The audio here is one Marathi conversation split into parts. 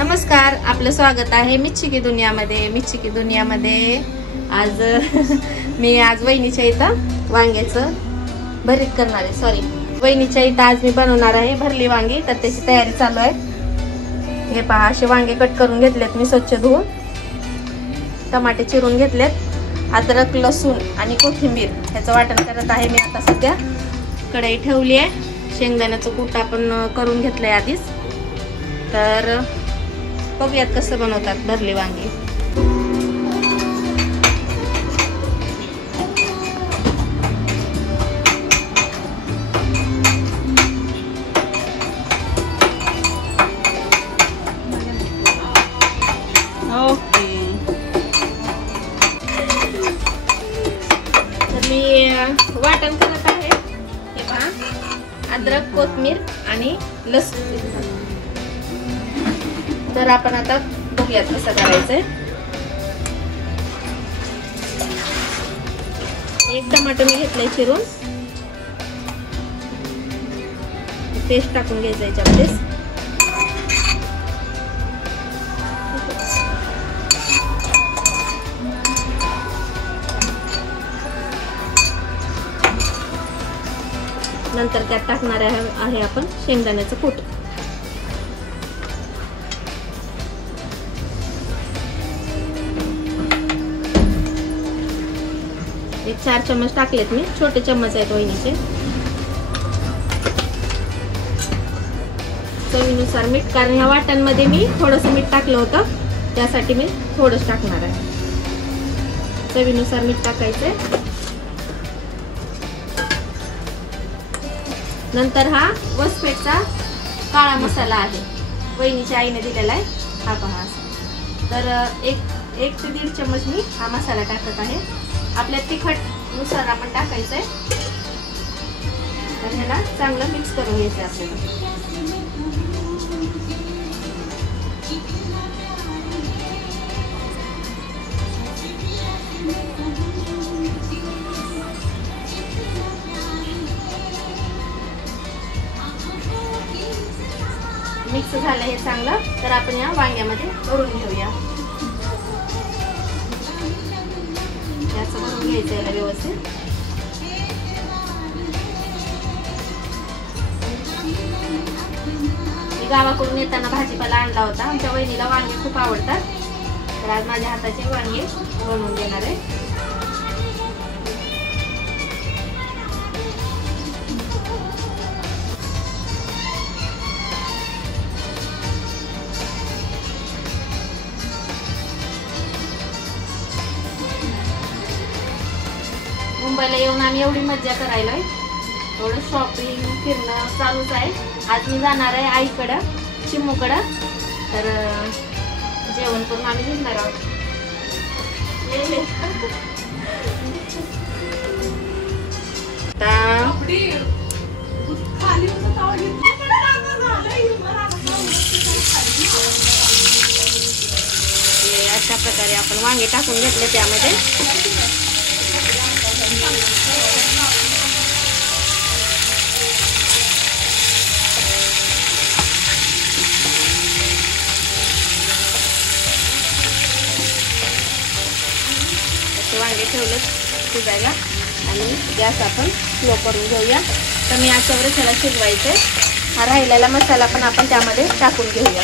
नमस्कार, आपलं स्वागत आहे मिच्ची की दुनियामध्ये। आज मी वहिनीच्या इथं वांग्याचं भरीत करणार आहे। सॉरी, वहिनीच्या इथं आज मी बनवणार आहे भरली वांगी, तर त्याची तयारी चालू आहे। हे पहा, असे वांगे कट करून घेतलेत मी स्वच्छ धुवून, टमाटे चिरून घेतलेत, अद्रक लसूण आणि कोथिंबीर ह्याचं वाटण करत आहे मी आता सध्या। कढई ठेवली आहे, शेंगदाण्याचं कूट आपण करून घेतलंय आधीच। तर बघूयात कसं बनवतात भरली वांगी। ओके, तर मी वाटण करत आहे। हे पहा, अद्रक, कोथिंबीर आणि लसूण। तर आपण आता बघूयात कसं करायचंय। एक टमाटर मी घेतलंय चिरून, पेस्ट टाकून घ्यायचं याच्यामध्ये। नंतर त्यात टाकणार आहे आपण शेंगदाण्याचं कूट। एक 4 चम्मच टाकलेत मी, छोटे चम्मच आहेत वहिनीचे। चवीनुसार मीठ, कारण ह्या वाटणमध्ये मी थोडंसं मीठ टाकलं होतं, त्यासाठी मी थोडंच टाकणार आहे। चवीनुसार मीठ टाकायचंय। नंतर हा वसपेटचा काळा मसाला आहे, वहिनीच्या आईने दिलेला आहे। हा पहा, तर एक ते 1.5 चम्मच मी हा मसाला टाकत आहे। आपल्या तिखटनुसार आपण टाकायचंय। तर ह्याला चांगलं मिक्स करून घ्यायचं आपल्याला। मिक्स झालं हे चांगलं, तर आपण या वांग्यामध्ये भरून घेऊया। भरून घ्यायचं याला व्यवस्थित। मी गावाकडून येताना भाजीपाला आणला होता, आमच्या वहिनीला वांगे खूप आवडतात, तर आज माझ्या हाताचे वांगे बनवून देणार आहे। मुंबईला येऊन आम्ही एवढी मज्जा करायला, थोडं शॉपिंग फिरणं चालूच आहे। आज मी जाणार आहे आईकडं, चिमूकडं, तर जेवण करून आम्ही निघणार आहोत। अशा प्रकारे आपण वांगे टाकून घेतले त्यामध्ये। वांगे ठेवलं शिजायला आणि गॅस आपण स्लो करून घेऊया। कमी आचेवरच ह्याला शिजवायचंय। हा राहिलेला मसाला पण आपण त्यामध्ये टाकून घेऊया।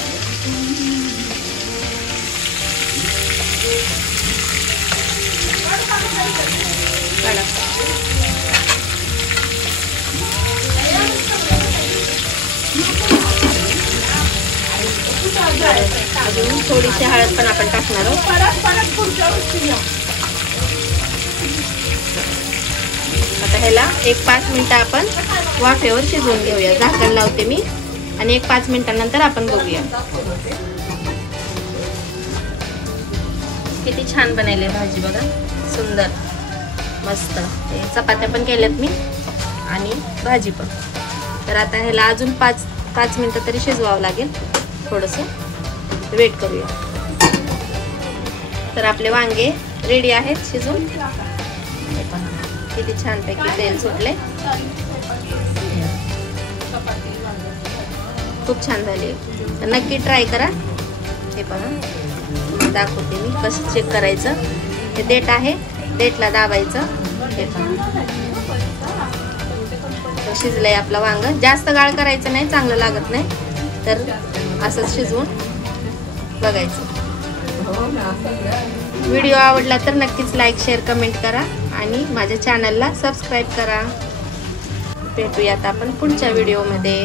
अजून थोडीशी हळद पण आपण टाकणार आहोत। आता ह्याला एक 5 मिनिटं आपण वाफेवर शिजवून घेऊया। झाकण लावते मी आणि एक 5 मिनिटांनंतर आपण बघूया। किती छान बनवली भाजी बघा, सुंदर मस्त। चपात्या पण केल्यात मी आणि भाजी पण। तर आता ह्याला अजून 5 मिनिटं तरी शिजवावं लागेल, थोडंसं वेट करूया। तर आपले वांगे रेडी आहेत शिजून। किती छान पैकी तेल सुटले, खूप छान झाले। नक्की ट्राय करा। हे बघा तुम्हाला दाखवते मी कसं चेक करायचं. हे देठ आहे, देठला दाबायचं. हे पहा शिजलंय आपलं वांग. जास्त गाळ करायचं नाही, चांगलं लागत नाही. तर असंच शिजवून बघायचं. व्हिडिओ आवडला तर नक्कीच लाईक, शेअर, कमेंट करा आणि माझ्या चॅनलला सबस्क्राईब करा. भेटूयात आपण पुढच्या व्हिडिओमध्ये.